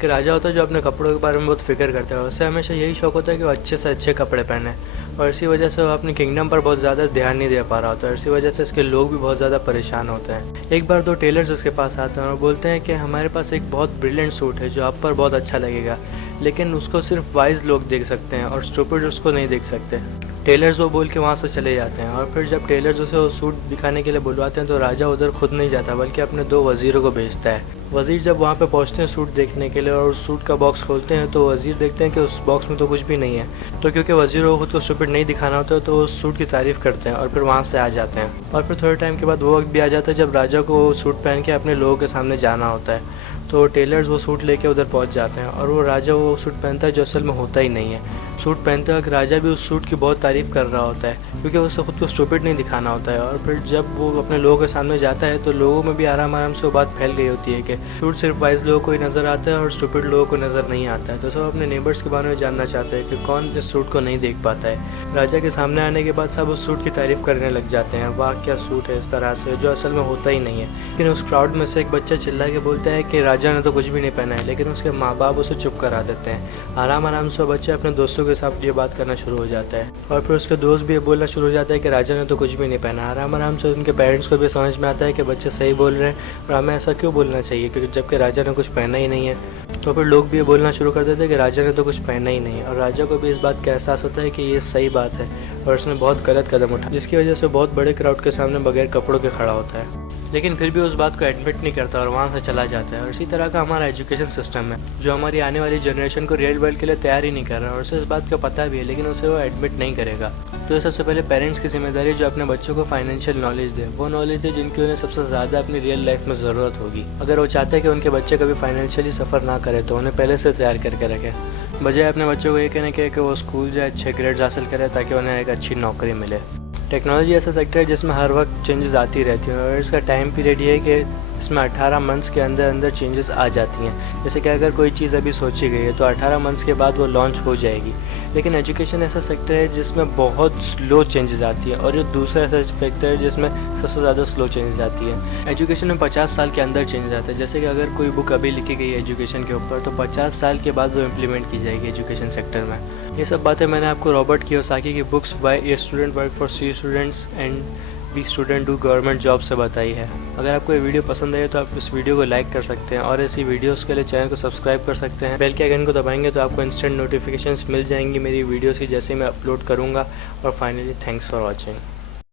एक राजा होता है जो अपने कपड़ों के बारे में बहुत फिक्र करता है। उसे हमेशा यही शौक होता है कि वो अच्छे से अच्छे कपड़े पहने, और इसी वजह से वो अपने किंगडम पर बहुत ज़्यादा ध्यान नहीं दे पा रहा होता है। इसी वजह से इसके लोग भी बहुत ज़्यादा परेशान होते हैं। एक बार दो टेलर्स उसके पास आते हैं और बोलते हैं कि हमारे पास एक बहुत ब्रिलियंट सूट है जो आप पर बहुत अच्छा लगेगा, लेकिन उसको सिर्फ वाइज लोग देख सकते हैं और स्टूपिड उसको नहीं देख सकते। टेलर्स वो बोल के वहाँ से चले जाते हैं, और फिर जब टेलर्स उसे वो सूट दिखाने के लिए बुलवाते हैं तो राजा उधर खुद नहीं जाता बल्कि अपने दो वज़ीरों को भेजता है। वज़ीर जब वहाँ पे पहुँचते हैं सूट देखने के लिए और उस सूट का बॉक्स खोलते हैं तो वज़ीर देखते हैं कि उस बॉक्स में तो कुछ भी नहीं है। तो क्योंकि वज़ीरों को खुद को स्टूपिड नहीं दिखाना होता है तो उस सूट की तारीफ़ करते हैं और फिर वहाँ से आ जाते हैं। और फिर थोड़े टाइम के बाद वो वक्त भी आ जाता है जब राजा को वो सूट पहन के अपने लोगों के सामने जाना होता है। तो टेलर्स वो सूट लेके उधर पहुंच जाते हैं और वो राजा वो सूट पहनता है जो असल में होता ही नहीं है। सूट पहनते वक्त राजा भी उस सूट की बहुत तारीफ़ कर रहा होता है क्योंकि उसे खुद को स्टूपिड नहीं दिखाना होता है। और फिर जब वो अपने लोगों के सामने जाता है तो लोगों में भी आराम आराम से वो बात फैल गई होती है कि सूट सिर्फ वाइज लोगों को ही नज़र आता है और स्टूपिड लोगों को नज़र नहीं आता है। तो सब अपने नेबर्स के बारे में जानना चाहते हैं कि कौन इस सूट को नहीं देख पाता है। राजा के सामने आने के बाद सब उस सूट की तारीफ़ करने लग जाते हैं, वाह क्या सूट है इस तरह से, जो असल में होता ही नहीं है। लेकिन उस क्राउड में से एक बच्चा चिल्ला के बोलता है कि राजा ने तो कुछ भी नहीं पहना है, लेकिन उसके माँ बाप उसे चुप करा देते हैं। आराम आराम से बच्चा अपने दोस्तों के साथ ये बात करना शुरू हो जाता है और फिर उसके दोस्त भी ये बोलना शुरू हो जाता है कि राजा ने तो कुछ भी नहीं पहना। आराम आराम से उनके पेरेंट्स को भी समझ में आता है कि बच्चे सही बोल रहे हैं और हमें ऐसा क्यों बोलना चाहिए क्योंकि जबकि राजा ने कुछ पहना ही नहीं है। तो फिर लोग भी ये बोलना शुरू कर देते हैं कि राजा ने तो कुछ पहना ही नहीं है, और राजा को भी इस बात का एहसास होता है कि ये सही बात है और उसने बहुत गलत कदम उठाया जिसकी वजह से बहुत बड़े क्राउड के सामने बगैर कपड़ों के खड़ा होता है। लेकिन फिर भी उस बात को एडमिट नहीं करता और वहाँ से चला जाता है। और इसी तरह का हमारा एजुकेशन सिस्टम है जो हमारी आने वाली जनरेशन को रियल वर्ल्ड के लिए तैयार ही नहीं कर रहा, और उसे इस बात का पता भी है लेकिन उसे वो एडमिट नहीं करेगा। तो सबसे पहले पेरेंट्स की जिम्मेदारी जो अपने बच्चों को फाइनेंशियल नॉलेज दे, वो नॉलेज दे जिनकी उन्हें सबसे ज़्यादा अपनी रियल लाइफ में ज़रूरत होगी। अगर वो चाहते हैं कि उनके बच्चे कभी फाइनेंशियली सफ़र ना करे तो उन्हें पहले से तैयार करके रखें, बजाय अपने बच्चों को ये कहने के कि वो स्कूल जाए, अच्छे ग्रेड्स हासिल करें ताकि उन्हें एक अच्छी नौकरी मिले। टेक्नोलॉजी ऐसा सेक्टर है जिसमें हर वक्त चेंजेस आती रहती हैं और इसका टाइम पीरियड ये है कि इसमें 18 मंथ्स के अंदर अंदर चेंजेस आ जाती हैं। जैसे कि अगर कोई चीज़ अभी सोची गई है तो 18 मंथ्स के बाद वो लॉन्च हो जाएगी। लेकिन एजुकेशन ऐसा सेक्टर है जिसमें बहुत स्लो चेंजेस आती है, और ये दूसरा ऐसा सेक्टर है जिसमें सबसे ज़्यादा स्लो चेंजेस आती है। एजुकेशन में 50 साल के अंदर चेंजेस आते हैं। जैसे कि अगर कोई बुक अभी लिखी गई है एजुकेशन के ऊपर तो 50 साल के बाद वो इम्प्लीमेंट की जाएगी एजुकेशन सेक्टर में। ये सब बातें मैंने आपको रॉबर्ट कियोसाकी की books why A student work for C students and B student do government job से बताई है। अगर आपको ये वीडियो पसंद आई तो आप इस वीडियो को लाइक कर सकते हैं और ऐसी वीडियोस के लिए चैनल को सब्सक्राइब कर सकते हैं। बेल के आइकन को दबाएंगे तो आपको इंस्टेंट नोटिफिकेशंस मिल जाएंगी मेरी वीडियोस की जैसे मैं अपलोड करूँगा। और फाइनली थैंक्स फॉर वॉचिंग।